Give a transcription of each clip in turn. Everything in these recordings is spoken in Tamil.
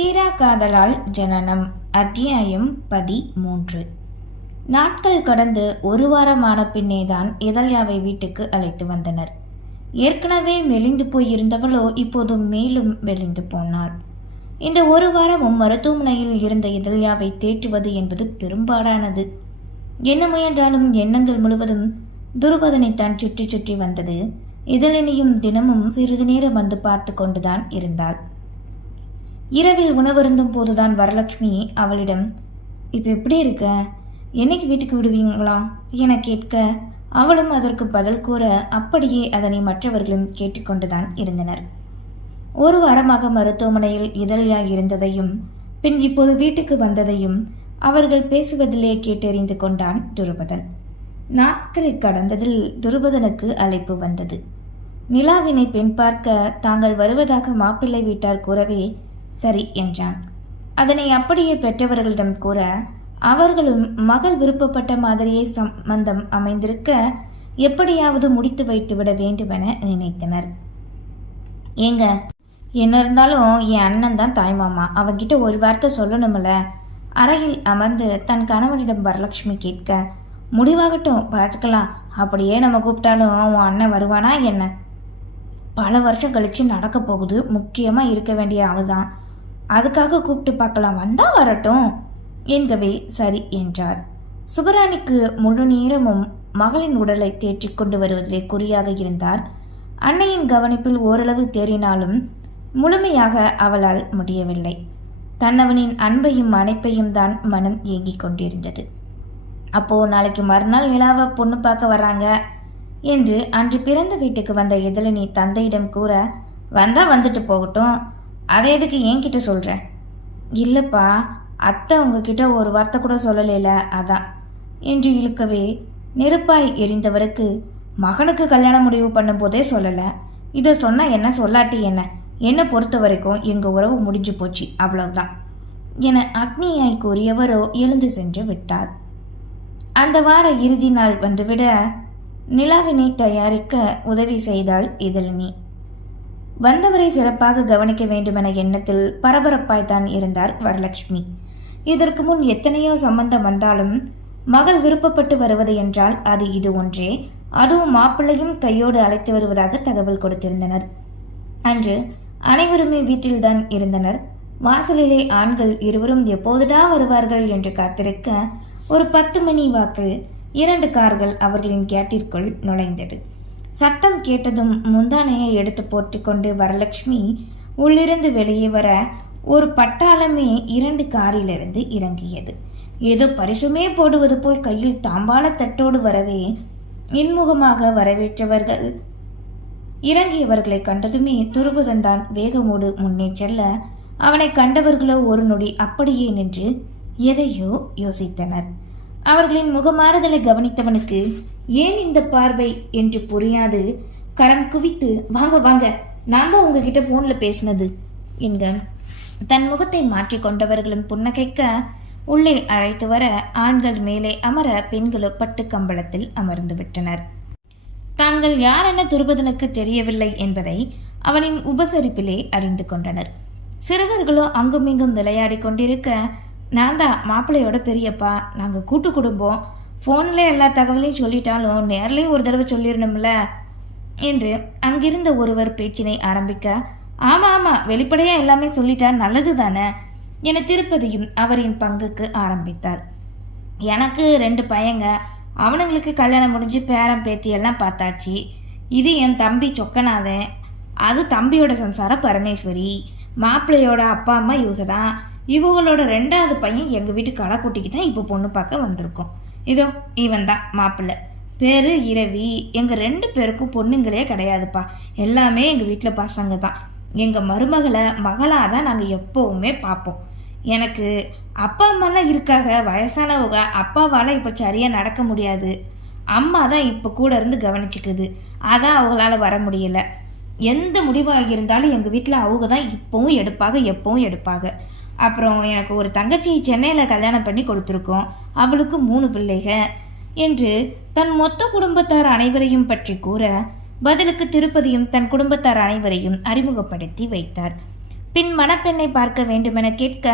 தீரா காதலால் ஜனனம் அத்தியாயம் பதி மூன்று நாட்கள் கடந்து ஒரு வாரமான பின்னேதான் இதழ்யாவை வீட்டுக்கு அழைத்து வந்தனர். ஏற்கனவே மெலிந்து போயிருந்தவளோ இப்போது மேலும் மெலிந்து போனாள். இந்த ஒரு வாரமும் மருத்துவமனையில் இருந்த இதழ்யாவை தேற்றுவது என்பது பெரும்பாடானது என்ன முயன்றாலும் எண்ணங்கள் முழுவதும் துருபதனைத்தான் சுற்றி சுற்றி வந்தது. இதழினியும் தினமும் சிறிது நேரம் வந்து பார்த்து கொண்டுதான் இருந்தாள். இரவில் உணவருந்தும் போதுதான் வரலட்சுமி அவளிடம் இப்போ எப்படி இருக்க? என்னைக்கு வீட்டுக்கு விடுவீங்களா? என கேட்க அவளும் அதற்கு பதில் கூற அப்படியே அதனை மற்றவர்களும் கேட்டுக்கொண்டுதான் இருந்தனர். ஒரு வாரமாக மருத்துவமனையில் இதழியாய் இருந்ததையும் பின் இப்போது வீட்டுக்கு வந்ததையும் அவர்கள் பேசுவதிலே கேட்டறிந்து கொண்டான் துருபதன். நாட்கள் கடந்ததில் துருபதனுக்கு அழைப்பு வந்தது. நிலாவினை பெண் பார்க்க தாங்கள் வருவதாக மாப்பிள்ளை வீட்டார் கூறவே சரி என்றான். அதனை அப்படியே பெற்றவர்களிடம் கூற அவர்களும் மகள் விருப்பப்பட்ட மாதிரியே சம்பந்தம் அமைந்திருக்க எப்படியாவது முடித்து வைத்து விட வேண்டுமென நினைத்தனர். ஏங்க என்ன இருந்தாலும் என் அண்ணன் தான் தாய்மாமா அவங்கிட்ட ஒரு வார்த்தை சொல்லணும்ல. அறையில் அமர்ந்து தன் கணவனிடம் வரலட்சுமி கேட்க முடிவாகட்டும் பார்த்துக்கலாம். அப்படியே நம்ம கூப்பிட்டாலும் உன் அண்ணன் வருவானா என்ன? பல வருஷம் கழிச்சு நடக்க போகுது. முக்கியமாக இருக்க வேண்டிய அவதான் அதுக்காக கூப்பிட்டு பார்க்கலாம் வந்தா வரட்டும். என்கவே சரி என்றார். சுபராணிக்கு முழு நேரமும் மகளின் உடலை தேற்றிக் கொண்டு வருவதிலே குறியாக இருந்தார். அன்னையின் கவனிப்பில் ஓரளவு தேறினாலும் முழுமையாக அவளால் முடியவில்லை. தன்னவனின் அன்பையும் அணைப்பையும் தான் மனம் ஏங்கிக் கொண்டிருந்தது. அப்போ நாளைக்கு மறுநாள் நிலாவை பொண்ணு பார்க்க வராங்க என்று அன்று பிறந்த வீட்டுக்கு வந்த எதிரணி தந்தையிடம் கூற வந்தா வந்துட்டு போகட்டும். அதை எதுக்கு என்கிட்ட சொல்கிற இல்லைப்பா அத்தை உங்ககிட்ட ஒரு வார்த்தை கூட சொல்லலைல அதான். என்று இழுக்கவே நெருப்பாய் எரிந்தவருக்கு மகனுக்கு கல்யாணம் முடிவு பண்ணும்போதே சொல்லலை. இதை சொன்னால் என்ன சொல்லாட்டி என்ன? என்னை பொறுத்த வரைக்கும் எங்கள் உறவு முடிஞ்சு போச்சு அவ்வளவுதான். என அக்னியாய் கூறியவரோ எழுந்து சென்று விட்டார். அந்த வார இறுதி நாள் வந்துவிட நிலாவினை தயாரிக்க உதவி செய்தாள் இதழினி. வந்தவரை சிறப்பாக கவனிக்க வேண்டுமென எண்ணத்தில் பரபரப்பாய்த்தான் இருந்தார் வரலட்சுமி. இதற்கு முன் எத்தனையோ சம்பந்தம் வந்தாலும் மகள் விருப்பப்பட்டு வருவது என்றால் அது இது ஒன்றே. அதுவும் மாப்பிள்ளையும் கையோடு அழைத்து வருவதாக தகவல் கொடுத்திருந்தனர். அன்று அனைவருமே வீட்டில்தான் இருந்தனர். வாசலிலே ஆண்கள் இருவரும் எப்போதுடா வருவார்கள் என்று காத்திருக்க ஒரு பத்து மணி வாக்கில் இரண்டு கார்கள் அவர்களின் கேட்டிற்குள் நுழைந்தது. சத்தம் கேட்டதும் முந்தானையை எடுத்து போட்டுக்கொண்டு வரலட்சுமி உள்ளிருந்து வெளியே வர ஒரு பட்டாளமே இரண்டு காரிலிருந்து இறங்கியது. ஏதோ பரிசுமே போடுவது போல் கையில் தாம்பாள தட்டோடு வரவே இன்முகமாக வரவேற்றவர்கள் இறங்கியவர்களை கண்டதுமே துருபதன் தான் வேகமோடு முன்னே செல்ல அவனை கண்டவர்களோ ஒரு நொடி அப்படியே நின்று எதையோ யோசித்தனர். அவர்களின் முகமாறுதலை கவனித்தவனுக்கு ஏன் இந்த பார்வை? என்று புரியாது. கரம் குவித்து வாங்க வாங்க நாங்க உங்ககிட்ட போன்ல பேசினது என்க தன் முகத்தை மாற்றி கொண்டவர்களும் புன்னகைக்க உள்ளே அழைத்து வர ஆண்கள் மேலே அமர பெண்களோ பட்டு கம்பளத்தில் அமர்ந்து விட்டனர். தாங்கள் யாரென துருபதனுக்கு தெரியவில்லை என்பதை அவனின் உபசரிப்பிலே அறிந்து கொண்டனர். சிறுவர்களோ அங்குமிங்கும் விளையாடி கொண்டிருக்க நான் தான் மாப்பிள்ளையோட பெரியப்பா. நாங்கள் கூட்டு குடும்பம். ஃபோனில் எல்லா தகவலையும் சொல்லிட்டாலும் நேர்லேயும் ஒரு தடவை சொல்லிடணும்ல என்று அங்கிருந்த ஒருவர் பேச்சினை ஆரம்பிக்க ஆமாம் ஆமாம் வெளிப்படையாக எல்லாமே சொல்லிட்டா நல்லது தானே? என திருப்பதியும் அவரின் பங்குக்கு ஆரம்பித்தார். எனக்கு ரெண்டு பையங்க. அவனுங்களுக்கு கல்யாணம் முடிஞ்சு பேரன் பேத்தி எல்லாம் பார்த்தாச்சு. இது என் தம்பி சொக்கநாதன். அது தம்பியோட சம்சாரம் பரமேஸ்வரி. மாப்பிள்ளையோட அப்பா அம்மா இவங்க தான் இவங்களோட ரெண்டாவது பையன் எங்கள் வீட்டு கடைக்குட்டிக்கு தான் இப்போ பொண்ணு பார்க்க வந்திருக்கோம். இதோ இவன் தான் மாப்பிள்ளை. பேரு இரவி. எங்கள் ரெண்டு பேருக்கும் பொண்ணுங்களே கிடையாதுப்பா. எல்லாமே எங்கள் வீட்டில் பசங்க தான். எங்கள் மருமகளை மகளாக தான் நாங்கள் எப்போவுமே பார்ப்போம். எனக்கு அப்பா அம்மாலாம் இருக்காக வயசானவங்க அப்பாவால் இப்போ சரியாக நடக்க முடியாது. அம்மா தான் இப்போ கூட இருந்து கவனிச்சுக்குது. அதான் அவங்களால வர முடியல. எந்த முடிவாக இருந்தாலும் எங்கள் வீட்டில் அவங்க தான் இப்போவும் எடுப்பாங்க எப்பவும் எடுப்பாங்க அப்புறம் எனக்கு ஒரு தங்கச்சி சென்னையில் கல்யாணம் பண்ணி கொடுத்துருக்கோம். அவளுக்கு மூணு பிள்ளைகள் என்று தன் மொத்த குடும்பத்தார் அனைவரையும் பற்றி கூற பதிலுக்கு திருப்பதியும் தன் குடும்பத்தார் அனைவரையும் அறிமுகப்படுத்தி வைத்தார். பின் மணப்பெண்ணை பார்க்க வேண்டுமென கேட்க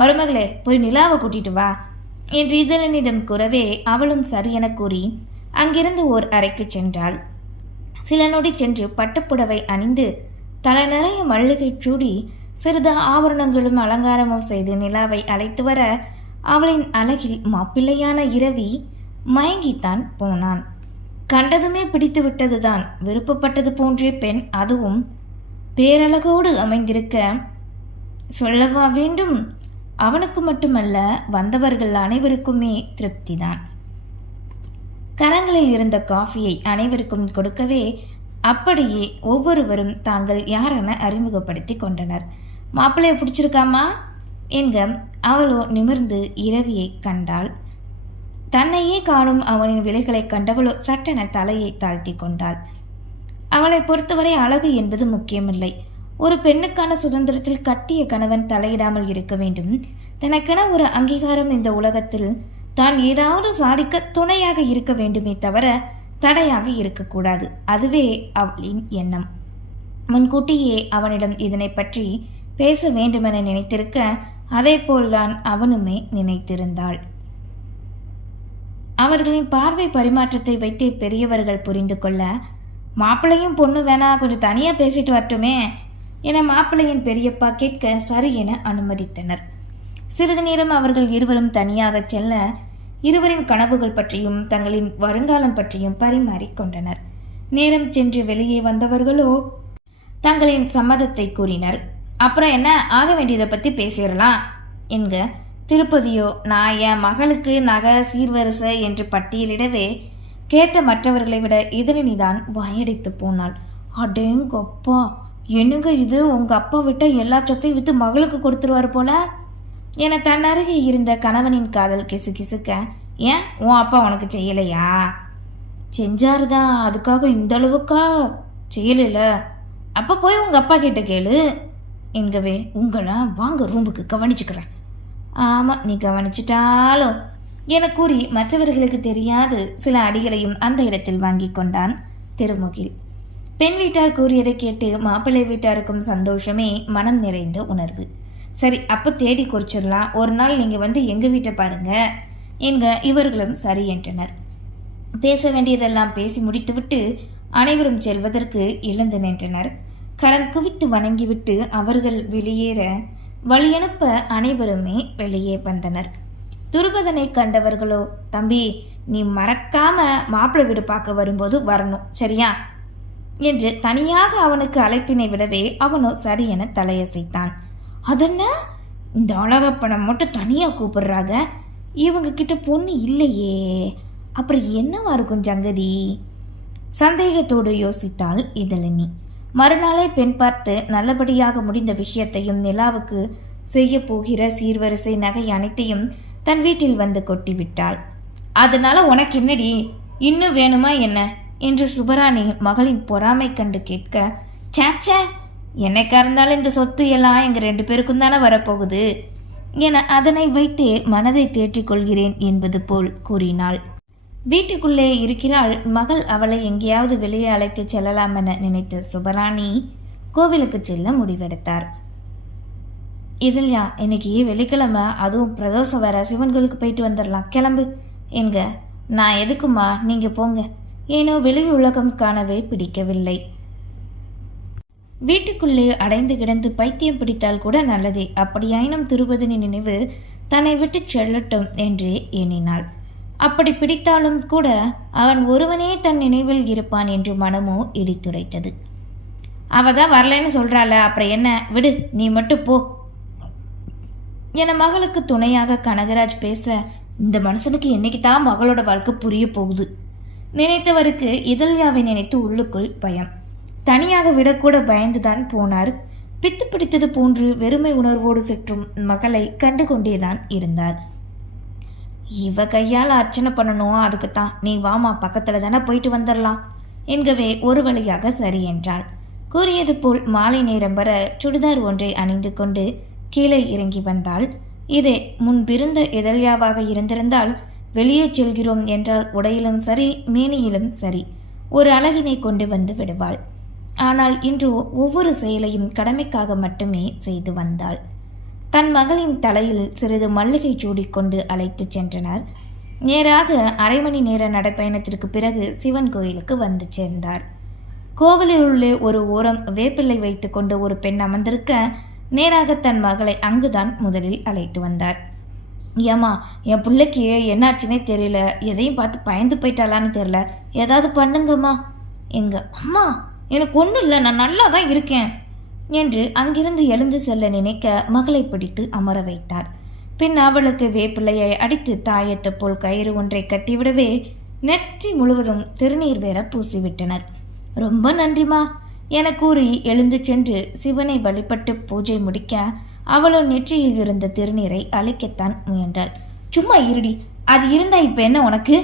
மருமகளே போய் நிலாவை கூட்டிட்டு வா என்று இதழனிடம் கூறவே அவளும் சரியென கூறி அங்கிருந்து ஓர் அறைக்கு சென்றாள். சில நொடி சென்று பட்டுப்புடவை அணிந்து தலை நிறைய மல்லிகை சூடி சிறிது ஆபரணங்களும் அலங்காரமும் செய்து நிலாவை அழைத்து வர அவளின் அழகில் மாப்பிள்ளையான இரவி மயங்கித்தான் போனான். கண்டதுமே பிடித்து விட்டதுதான். விருப்பப்பட்டது போன்றே பெண் அதுவும் பேரழகோடு அமைந்திருக்க சொல்லவா வேண்டும்? அவனுக்கு மட்டுமல்ல வந்தவர்கள் அனைவருக்குமே திருப்திதான். கரங்களில் இருந்த காஃபியை அனைவருக்கும் கொடுக்கவே அப்படியே ஒவ்வொருவரும் தாங்கள் யாரென அறிமுகப்படுத்தி கொண்டனர். மாப்பிள்ளைய பிடிச்சிருக்காமா? என்க அவளோ நிமிர்ந்து இரவியை கண்டாள். தன்னையே காணும் அவனின் விலைகளை கண்டவளோ சட்டென தலையை தாழ்த்தி கொண்டாள். அவளை பொறுத்தவரை அழகு என்பது முக்கியமில்லை. ஒரு பெண்ணுக்கான சுதந்திரத்தில் கட்டிய கணவன் தலையிடாமல் இருக்க வேண்டும். தனக்கென ஒரு அங்கீகாரம் இந்த உலகத்தில் தான் ஏதாவது சாதிக்க துணையாக இருக்க வேண்டுமே தவிர தடையாக இருக்கக்கூடாது. அதுவே அவளின் எண்ணம். முன்கூட்டியே அவனிடம் இதனை பற்றி பேச வேண்டுமென நினைத்திருக்க அதே போல்தான் அவனுமே நினைத்திருந்தாள். அவர்களின் பார்வை பரிமாற்றத்தை வைத்தே பெரியவர்கள் புரிந்து கொள்ள மாப்பிள்ளையும் பொண்ணு வேணா கொஞ்சம் தனியாக பேசிட்டு வரட்டுமே என மாப்பிள்ளையின் பெரியப்பா கேட்க சரி என அனுமதித்தனர். சிறிது நேரம் அவர்கள் இருவரும் தனியாக செல்ல இருவரின் கனவுகள் பற்றியும் தங்களின் வருங்காலம் பற்றியும் பரிமாறிக்கொண்டனர் நேரம் சென்று வெளியே வந்தவர்களோ தங்களின் சம்மதத்தை கூறினர். அப்புறம் என்ன? ஆக வேண்டியதை பற்றி பேசிடலாம். என்க திருப்பதியோ நான் என் மகளுக்கு நகை சீர்வரிசை என்று பட்டியலிடவே கேட்ட மற்றவர்களை விட இதழினிதான் வாயடைத்து போனாள். அடேங்கப்பா என்னங்க இது? உங்கள் அப்பா விட்ட எல்லா சொத்தையும் வித்து மகளுக்கு கொடுத்துருவாரு போல? என தன் அருகே இருந்த கணவனின் காதல் கிசு கிசுக்க ஏன்? உன் அப்பா உனக்கு செய்யலையா? செஞ்சாரு தான் அதுக்காக இந்த அளவுக்கா? செய்யலைல. அப்போ போய் உங்கள் அப்பா கிட்ட கேளு. என்கவே உங்களை வாங்க ரூமுக்கு கவனிச்சுக்கிறேன். ஆமாம் நீ கவனிச்சிட்டாலும் என கூறி மற்றவர்களுக்கு தெரியாது சில அடிகளையும் அந்த இடத்தில் வாங்கி கொண்டான் திருமுகில். பெண் வீட்டார் கூறியதை கேட்டு மாப்பிள்ளை வீட்டாருக்கும் சந்தோஷமே மனம் நிறைந்த உணர்வு. சரி அப்போ தேடி குறிச்சிடலாம். ஒரு நாள் நீங்கள் வந்து எங்கள் வீட்டை பாருங்க என்க இவர்களும் சரி என்றனர். பேச வேண்டியதெல்லாம் பேசி முடித்துவிட்டு அனைவரும் செல்வதற்கு எழுந்து நின்றனர். கரம் குவித்து வணங்கிவிட்டு அவர்கள் வெளியேற வழியனுப்ப அனைவருமே வெளியே வந்தனர். துருபதனை கண்டவர்களோ தம்பி நீ மறக்காம மாப்பிள்ளை வீடு பார்க்க வரும்போது வரணும் சரியா? என்று தனியாக அவனுக்கு அழைப்பினை விடவே அவனோ சரி என தலையசைத்தான். அதென்ன? இந்த அழகப்பனை மட்டும் தனியா கூப்பிடுறாங்க? இவங்க கிட்ட பொண்ணு இல்லையே. அப்புறம் என்னவா இருக்கும் ஜங்கதி சந்தேகத்தோடு யோசித்தாள் இதழினி. மறுநாளே பெண் பார்த்து நல்லபடியாக முடிந்த விஷயத்தையும் நிலாவுக்கு செய்ய போகிற சீர்வரிசை நகை அனைத்தையும் தன் வீட்டில் வந்து கொட்டிவிட்டாள். அதனால உனக்கு என்னடி? இன்னும் வேணுமா என்ன? என்று சுபராணி மகளின் பொறாமை கண்டு கேட்க சேச்சே என்னைக்கா இருந்தாலும் இந்த சொத்து எல்லாம் எங்க ரெண்டு பேருக்கும் தானே வரப்போகுது? என அதனை வைத்தே மனதை தேற்றிக் கொள்கிறேன் என்பது போல் கூறினாள். வீட்டுக்குள்ளே இருக்கிறாள். மகள் அவளை எங்கேயாவது வெளியே அழைத்துச் செல்லலாம் என நினைத்த சுபராணி கோவிலுக்கு செல்ல முடிவெடுத்தார். இதில்யா இன்னைக்கு வெள்ளிக்கிழமை. அதுவும் பிரதோஷம் வேற. சிவன்களுக்கு போயிட்டு வந்துடலாம். கிளம்பு. என்க நான் எதுக்குமா நீங்க போங்க. ஏனோ வெளி உலகம் காணவே பிடிக்கவில்லை. வீட்டுக்குள்ளே அடைந்து கிடந்து பைத்தியம் பிடித்தால் கூட நல்லதே. அப்படியாயினும் திருபதினி நினைவு தன்னை விட்டு செல்லட்டும் என்றே எண்ணினாள். அப்படி பிடித்தாலும் கூட அவன் ஒருவனே தன் நினைவில் இருப்பான் என்று மனமோ இடித்துரைத்தது. அவ தான் வரலைன்னு சொல்றாள அப்புறம் என்ன? விடு நீ மட்டும் போ. என மகளுக்கு துணையாக கனகராஜ் பேச இந்த மனுஷனுக்கு என்னைக்கு தான் மகளோட வாழ்க்கை புரிய போகுது? நினைத்தவருக்கு இதழ்யாவை நினைத்து உள்ளுக்குள் பயம். தனியாக விடக்கூட பயந்துதான் போனார். பித்து பிடித்தது போன்று வெறுமை உணர்வோடு சுற்றும் மகளை கண்டு கொண்டேதான் இருந்தார். இவ கையால் அர்ச்சனை பண்ணணும் அதுக்குத்தான். நீ வாமா பக்கத்துல தானே போயிட்டு வந்துடலாம் என்கவே ஒரு வழியாக சரி என்றாள். கூறியது போல் மாலை நேரம் வர சுடிதார் ஒன்றை அணிந்து கொண்டு கீழே இறங்கி வந்தாள். இது முன்பிருந்த எதல்யாவாக இருந்திருந்தால் வெளியே செல்கிறோம் என்றால் உடையிலும் சரி மேனியிலும் சரி ஒரு அழகினை கொண்டு வந்து விடுவாள். ஆனால் இன்றோ ஒவ்வொரு செயலையும் கடமைக்காக மட்டுமே செய்து வந்தாள். தன் மகளின் தலையில் சிறிது மல்லிகை சூடிக்கொண்டு அழைத்துச் சென்றனர். நேராக அரை மணி நேர நடைப்பயணத்திற்கு பிறகு சிவன் கோயிலுக்கு வந்து சேர்ந்தார். கோவிலில் உள்ளே ஒரு ஓரம் வேப்பிள்ளை வைத்துக்கொண்டு ஒரு பெண் அமர்ந்திருக்க நேராக தன் மகளை அங்குதான் முதலில் அழைத்து வந்தார். ஏம்மா என் பிள்ளைக்கு என்னாச்சுன்னே தெரியல. எதையும் பார்த்து பயந்து போயிட்டாளான்னு தெரியல. ஏதாவது பண்ணுங்கம்மா. எங்க அம்மா எனக்கு ஒன்றும் இல்லை. நான் நல்லா தான் இருக்கேன். என்று அங்கிருந்து எழுந்து செல்ல நினைக்க மகளை பிடித்து அமர வைத்தார். பின் அவளுக்கு வேப்பிள்ளையை அடித்து தாயத்து போல் கயிறு ஒன்றை கட்டிவிடவே நெற்றி முழுவதும் திருநீர் வேற பூசிவிட்டனர். ரொம்ப நன்றிமா என கூறி எழுந்து சென்று சிவனை வழிபட்டு பூஜை முடிக்க அவளோ நெற்றியில் இருந்த திருநீரை அழிக்கத்தான் முயன்றாள். சும்மா இருடி அது இருந்தா இப்ப என்ன உனக்கு?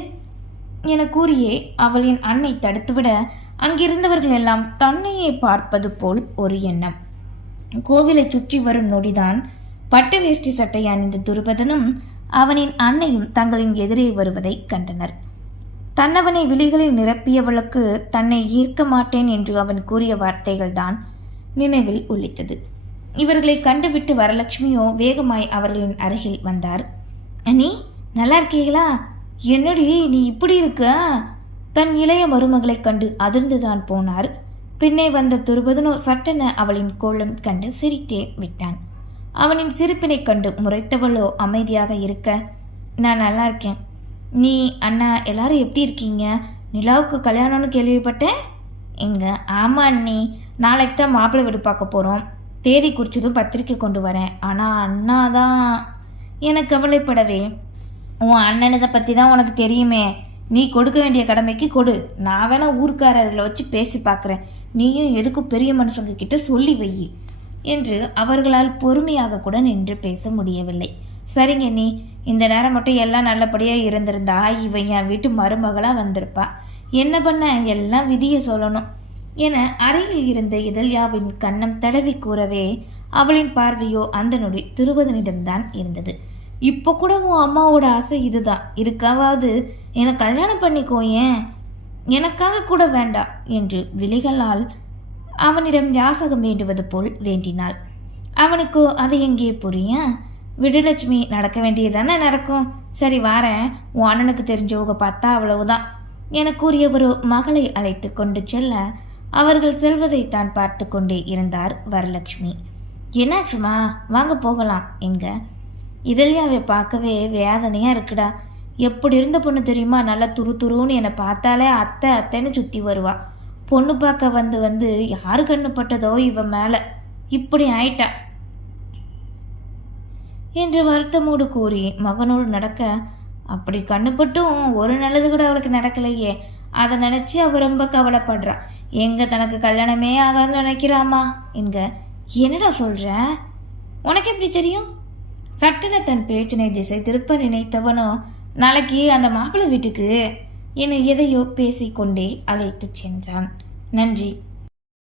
என கூறியே அவளின் அன்னை தடுத்துவிட அங்கிருந்தவர்கள் எல்லாம் தன்னையே பார்ப்பது போல் ஒரு எண்ணம். கோவிலை சுற்றி வரும் நொடிதான் பட்டு வேஷ்டி சட்டை அணிந்த துருபதனும் அவனின் அன்னையும் தங்களின் எதிரே வருவதை கண்டனர். தன்னவனை விழிகளில் நிரப்பியவளுக்கு தன்னை ஈர்க்க மாட்டேன் என்று அவன் கூறிய வார்த்தைகள்தான் நினைவில் உள்ளித்தது இவர்களை கண்டுவிட்டு வரலட்சுமியோ வேகமாய் அவர்களின் அருகில் வந்தார். அனி நல்லா இருக்கீங்களா? என்னடி நீ இப்படி இருக்க? தன் இளைய மருமகளைக் கண்டு அதிர்ந்துதான் போனார். பின்னே வந்த துருபதனோ சட்டென அவளின் கோலம் கண்டு சிரித்தே விட்டான். அவனின் சிரிப்பினைக் கண்டு முறைத்தவளோ அமைதியாக இருக்க நான் நல்லா இருக்கேன். நீ அண்ணா எல்லாரும் எப்படி இருக்கீங்க? நிலாவுக்கு கல்யாணம்னு கேள்விப்பட்டேன்? எங்க ஆமா அண்ணி. நாளைக்கு தான் மாப்பிள்ளை வீடு பார்க்க போகிறோம் தேதி குறிச்சதும் பத்திரிக்கை கொண்டு வரேன். ஆனால் அண்ணா தான் என கவலைப்படவே. உன் அண்ணனதை பற்றி தான் உனக்கு தெரியுமே. நீ கொடுக்க வேண்டிய கடமைக்கு கொடு. நான் வேணா ஊர்க்காரர்களை வச்சு பேசி பார்க்குறேன். நீயும் எதுக்கும் பெரிய மனுஷங்க கிட்ட சொல்லி வை. என்று அவர்களால் பொறுமையாக கூட நின்று பேச முடியவில்லை. சரிங்க நீ இந்த நேரம் மட்டும் எல்லாம் நல்லபடியாக இருந்திருந்தா இவன் என் வீட்டு மருமகளாக வந்திருப்பா. என்ன பண்ண? எல்லாம் விதியை சொல்லணும். என அறையில் இருந்த இதழ்யாவின் கண்ணம் தடவி கூறவே அவளின் பார்வையோ அந்த நொடி திருவதனிடம்தான் இருந்தது. இப்போ கூட உன் அம்மாவோட ஆசை இதுதான். இதுக்காவது என்னை கல்யாணம் பண்ணிக்கோ ஏன்? எனக்காக கூட வேண்டாம் என்று விழிகளால் அவனிடம் யாசகம் வேண்டுவது போல் வேண்டினாள். அவனுக்கு அது எங்கே புரிய? விடுலட்சுமி நடக்க வேண்டியதானே நடக்கும்? சரி வாரேன். உன் அண்ணனுக்கு தெரிஞ்சவங்க பார்த்தா அவ்வளவுதான். என கூறியவரோ மகளை அழைத்து கொண்டு செல்ல அவர்கள் செல்வதை தான் பார்த்து கொண்டே இருந்தார் வரலட்சுமி. என்னாச்சுமா? வாங்க போகலாம். எங்க? இதழியாவை பார்க்கவே வேதனையாக இருக்குடா. எப்படி இருந்த பொண்ணு தெரியுமா? நல்லா துரு துருன்னு என்னை பார்த்தாலே அத்தை அத்தைன்னு சுற்றி வருவா. பொண்ணு பார்க்க வந்து வந்து யாரு கண்ணு பட்டதோ இவன் மேலே. இப்படி ஆயிட்டா. என்று வருத்தமோடு கூறி மகனோடு நடக்க அப்படி கண்ணுப்பட்டும் ஒரு நல்லது கூட அவளுக்கு நடக்கலையே. அதை நினச்சி அவள் ரொம்ப கவலைப்படுறா. எங்கே தனக்கு கல்யாணமே ஆகாதுன்னு நினைக்கிறாமா? என்க என்னடா சொல்கிற உனக்கு எப்படி தெரியும்? சட்டென தன் பேச்சினை திசை திருப்ப நினைத்தவனோ நாளைக்கு அந்த மாப்பிள்ளை வீட்டுக்கு என்னை எதையோ பேசிக்கொண்டே அழைத்துச் சென்றான். நன்றி.